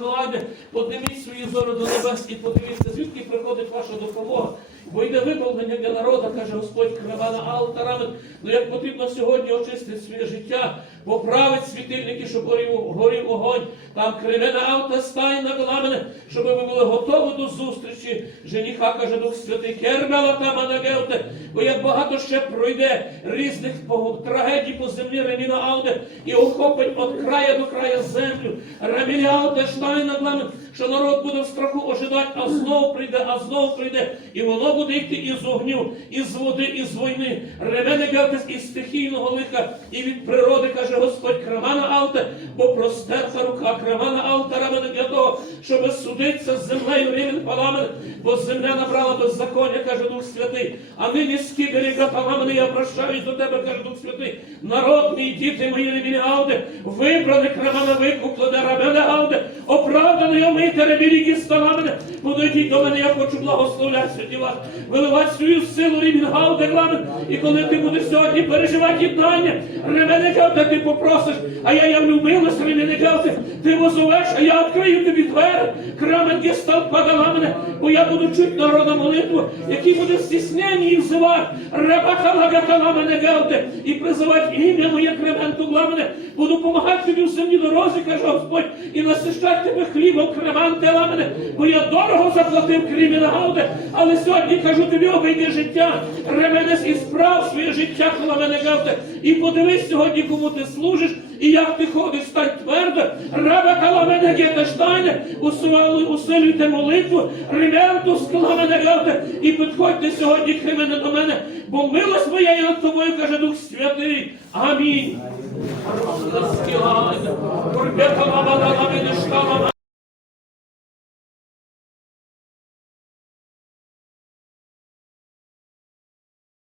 влади, подниміть свої зори до небес і подивіться, звідки приходить ваша допомога. Бо йде виповнення для народу, каже Господь Кривана Алтарами. Ну як потрібно сьогодні очистити своє життя, поправити світильники, щоб горів, горів огонь. Там кривена алта стайна вела мене, щоб ми були готові до зустрічі. Жениха, каже Дух Святий, кермела там анагевте, бо як багато ще пройде різних трагедій по землі Реміна Ауде і охопить від краю до краю землю. Реміля Ауде штайна що народ буде в страху ожидати, а знову прийде, а знову прийде, і воно буде йти із огню, із води, із війни. Ремене гевтес із стихійного лиха, і від природи, каже Господь, крамана алте, бо простерта рука, крамана алта рамене для того, щоб судитися з землею рівень паламен, бо земля набрала беззаконня, каже Дух Святий. А нині скиберіга паламен, я прощаюсь до тебе, каже Дух Святий. Народ мій, діти мої ревіні ауде, вибране крамана викуплене рамене ауде, оправдане омите ребілігі ставamenе, подойдіть до мене, я хочу благословляти сьогодні вас, виливати свою силу рівень гауде гламен, і коли ти будеш сьогодні переживати єднання, ремене гауде, ти попросиш, а я явлю милость, ремене гауде, ти возовеш, а я відкрию тобі двері, крамен гестал падаламене, бо я буду чути народа молитву, який буде в і взивати, рабахалагаталамене гауде, і призивати ім'я моє кременту гламене, буду помагати тобі в землі каже Господь, і насищати тебе хлібом креманте ламене, бо я дорого заплатив криміна гауде, але сьогодні кажу тобі, обійди життя, ременес і справ своє життя, кламене гауде, і подивись сьогодні, кому ти служиш, і як ти ходиш, стань твердо, раба каламене гетештайне, усилюйте молитву, ременту скаламене гауде, і підходьте сьогодні кремене до мене, бо милость моя є над тобою, каже Дух Святий. Амінь. ব্যর্থ